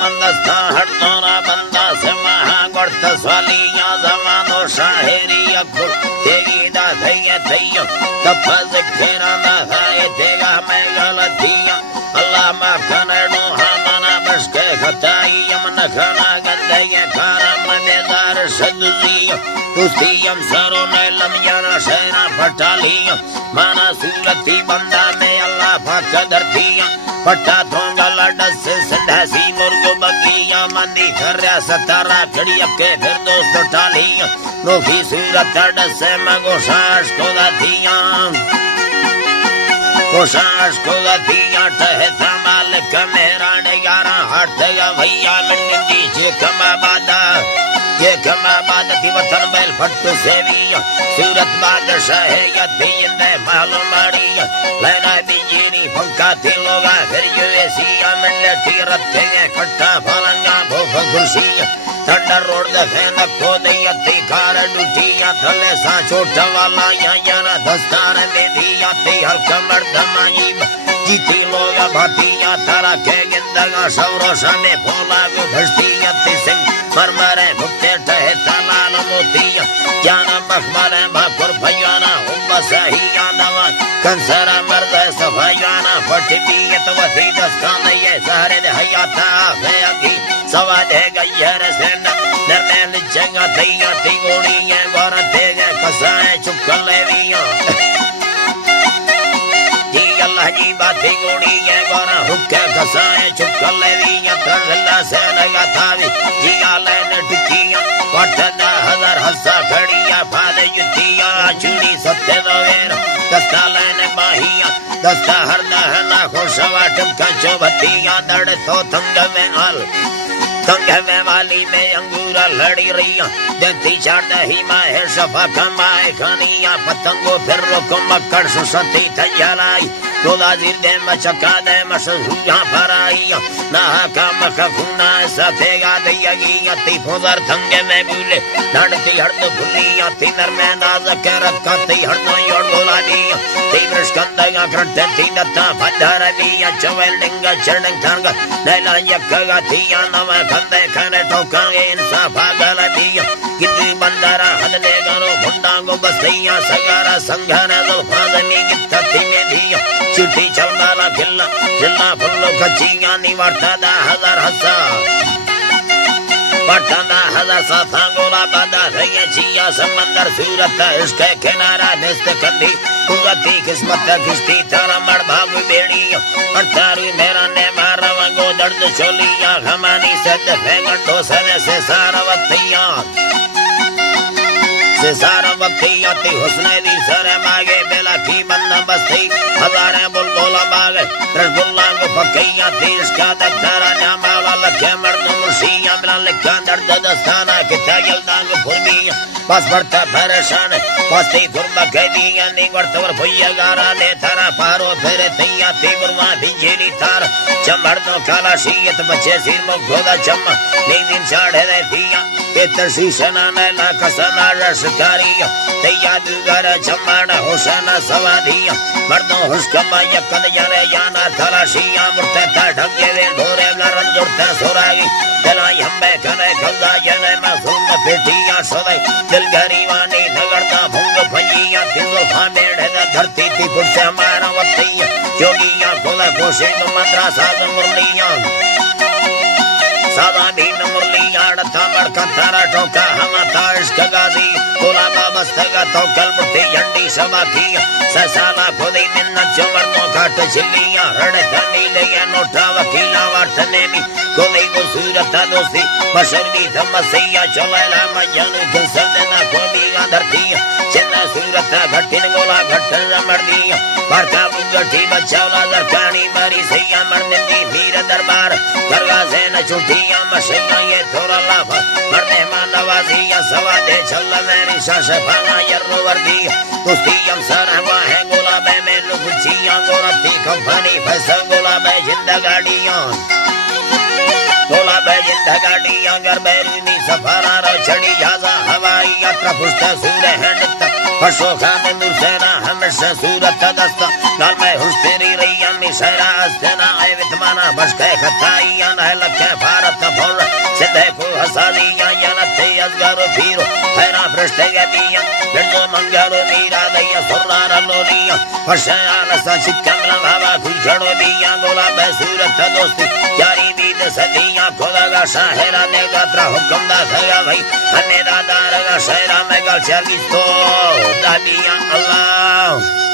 مندستہ ہٹورا بندہ سے مہا گڑت سوالیاں زمانو شاہری اکھر تیگی دا دھئیے تھئیو تفز کھیرا دا دھائے تیگا میں غلطیاں اللہ ما کھنڑو ہامانا بشکے خطائی یمن کھنا گندے کھارا مدیدار شدزی تستیم سرو نیلم یانا شیرا پھٹالیاں مانا سورتی بندہ میں اللہ پاک دھرتیاں پٹا تھونگا لڈس سے سندھاسی مرگو بگیاں مندی کھریا ستارا کھڑی اپکے پھر دوست ٹالیاں روخی سورت اڈس سے مگو شاش کو دھیاں کوشاش کو دھیاں ٹہتا مالک میرا نگارا ہٹ یا بھیا من نیچے کما بادا یہ کما بادتی وطن بیل پھٹ سیویا سورت بادشاہ یا دیندے محلو ماڑیا لینا بیجیری پنکا تھی لوگا پھر یو ایسیا من لیٹی رتے کٹا پھلنگا بھوف گھرسیا تھنڈر روڈ دفین کو دیتی کار ڈوٹیا تھلے سا چھوٹا والا یانا دستار دے دیا تی ہلکا مردم عجیب جیتی لوگا بھاتیا تارا کے گندگا شورو شانے پھولا گو بھشتیا تی سنگ مرمرے بھکتے ٹہے تلال موتیا جانا مخمرے بھاکر بھیانا ہم سہیانا کنسرا مرد صفایانا پھٹ بیت وثی دستان یہ زہرے دے حیاتا آفے اگی سوا دے گئی ہے رسن نرمے لچنگا تیا تی گوڑی ہے گورا تیگے کسائے چکل لیویا جی اللہ جی باتی گوڑی ہے گورا حکے کسائے چکل لیویا ترز اللہ سے لگا تھاوی جی آلے نٹکیا وٹھنا ہزار حصہ کھڑیا پھادے یتیا چوڑی ستے دویر دستا لینے باہیا دستا ہر دہنا خوشواٹم کچو بھتیا دڑ تو تنگ میں آل تنگ میں والی میں انگورا لڑی رہیا دیتی چاڑ ہی ماہ شفا کمائے کھانیا پتنگو پھر رکو مکڑ سستی تیارائی دولا زیر دے مچکا دے مشہویاں پھرائیا نہا کا مخفونا سفے گا دیا گیا تی پھوزر تھنگے میں بولے ڈھڑتی ہرد بھولیا تی نرمے نازک رکھا تی ہردو یوڑ بولا دیا تی برشکندگا کرتے تی دتا پھدھر دیا چویل ڈنگا چڑنگ تھنگا نیلا یکگا تیا نوے کھندے کھنے ٹوکانگے انصاف آگل دیا کتنی بندرہ حد دے گرو بھنڈانگو بستیا سگارا سنگھانا ذوفاظمی گتا تی میں دیا چوٹی چل بالا کھلا جلنا پھلو کچیاں نی وارتا دا ہزار حصہ وارتا دا ہزار ساتھا گولا بادا رہی چیا سمندر صورت عشق کنارا نست کندی قوتی قسمت کشتی تارا مڑ بھاگ بیڑی ارتاری میرا نے مارا وگو درد چولیا غمانی سد پھینگنڈو سنے سے سارا وقتیاں سے سارا وقتیاں تی حسنے دی سرے ماگے بلا کی بندہ بستی ہزارے بل بولا باگے رش بلان کو پکیاں تی عشقہ دکتارا نامالا لکھے مردوں مرشیاں بلا لکھا درد دستانا کتا گلدانگ پھرمیاں بس بڑھتا پریشان پاستی فرما کہدیاں نی ورطور بھئیا گارا نے تارا پارو پھرے تیاں تی بروا دی جیلی تار چمڑنو کالا شیعت بچے سیر مگھودا چمہ نیدین چاڑھے دے تیاں کہ ترشیشنا نیلا کسنا رشکاریا تیا دوگارا چمانا حسنا سوادیا مردوں حسکما یکد یارے یانا تلاشیا مرتے تا ڈھگے دے ڈھورے لرن جڑتے سورائی دلائی ہمیں کھنے کھلدا ینے معصوم پیٹیا سوئی دل گریوانی نگڑتا بھنگ پھنجیا دل پھامیڑے دا دھرتی تی پھر سے ہمارا وقتیا جوگیا کھولا کوشے کو مدرہ ساز مرلیا سادا بھی نمرلیا ڈتا مڑکا تارا ٹوکا ہما تاشک گازی کولا بابستگا تو کل مرتی جنڈی سبا کیا سسانا کھودی منت چمرنو کھاٹ چلیا رڑ تھنی لیا نوٹا وکیلا وارتنے بھی کولی کو سورتا دوستی مشربی تھمسیا چولیلا مجانو کسل دینا کھوبی گا دھرتیا چنا سورتا گھٹن گولا گھٹن رمڑ دیا بارکا بگٹی بچاولا درکانی ماری سیا مرنندی میر دربار کرگا زین چھوٹیا مشربا یہ تھورا لافا مرنے ماں نوازیا سوا دے چل میری شاش پانا یرو وردی دوستی ام سر واہ گولا بے میں لگچیاں گورتی کمپنی فیسا گولا بے زندگاڑیاں گولا بے زندگاڑیاں گر بیرونی سفارا رو چڑی جازا ہوائی یاترا پشتا سورے ہنڈتا پشو خان نور سینا ہمیشہ صورت دستا نال میں حس تیری رہی امی بھی شہرا استنا اے وتمانا بشکے خطائیاں ہے لکھے بھارت بھور سدھے کو حسادیاں یا نتے ازگارو پھیرو خیرا فرشتے گدیاں لڑو منگارو میرا دیا سرار لولیاں پشیال سا شکم لبھاوا کھجڑو دیاں گولا بے صورت دوستی یاری بید صدیاں خدا کا شاہرہ نے گاترا حکم دا تھیا بھائی ہنے دا دار کا شہرہ میں گل چرگی تو دادیاں اللہ